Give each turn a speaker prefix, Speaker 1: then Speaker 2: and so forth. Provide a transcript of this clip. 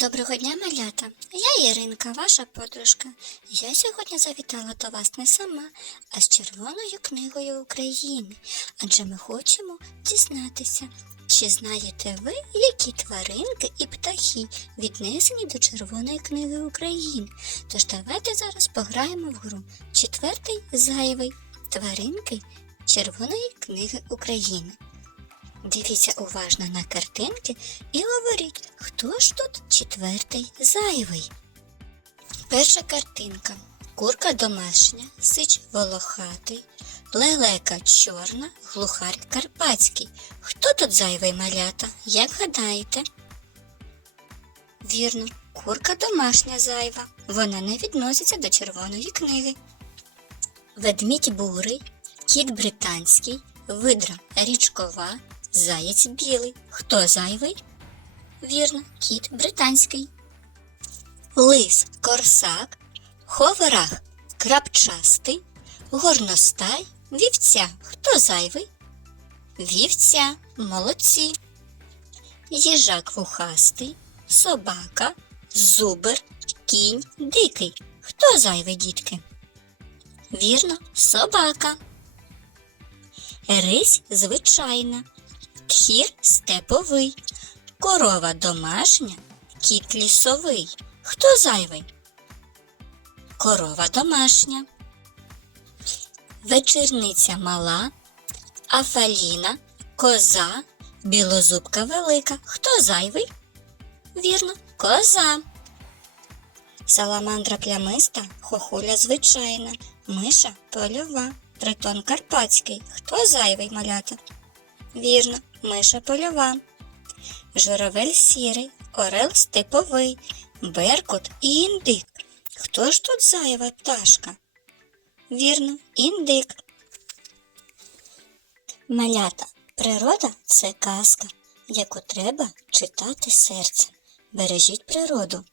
Speaker 1: Доброго дня, малята! Я Іринка, ваша подружка. Я сьогодні завітала до вас не сама, а з Червоною книгою України. Адже ми хочемо дізнатися, чи знаєте ви, які тваринки і птахи віднесені до Червоної книги України. Тож давайте зараз пограємо в гру. Четвертий зайвий тваринки Червоної книги України. Дивіться уважно на картинки і говоріть, хто ж тут четвертий зайвий. Перша картинка. Курка домашня, сич волохатий, лелека чорна, глухар карпатський. Хто тут зайвий малята? Як гадаєте? Вірно, курка домашня зайва. Вона не відноситься до червоної книги. Ведмідь бурий, кіт британський, видра річкова, заєць білий. Хто зайвий? Вірно, кіт британський. Лис корсак, ховрах крапчастий, горностай, вівця. Хто зайвий? Вівця, молодці. Їжак вухастий, собака, зубр, кінь, дикий. Хто зайвий, дітки? Вірно, собака. Рись звичайна, тхір степовий, корова домашня, кіт лісовий. Хто зайвий? Корова домашня. Вечірниця мала, афаліна, коза, білозубка велика. Хто зайвий? Вірно, коза. Саламандра плямиста, хохуля звичайна, миша польова, тритон карпатський. Хто зайвий малята? Вірно, миша польова. Журавель сірий, орел степовий, беркут і індик. Хто ж тут зайва пташка? Вірно, індик. Малята, природа це казка, яку треба читати серцем. Бережіть природу.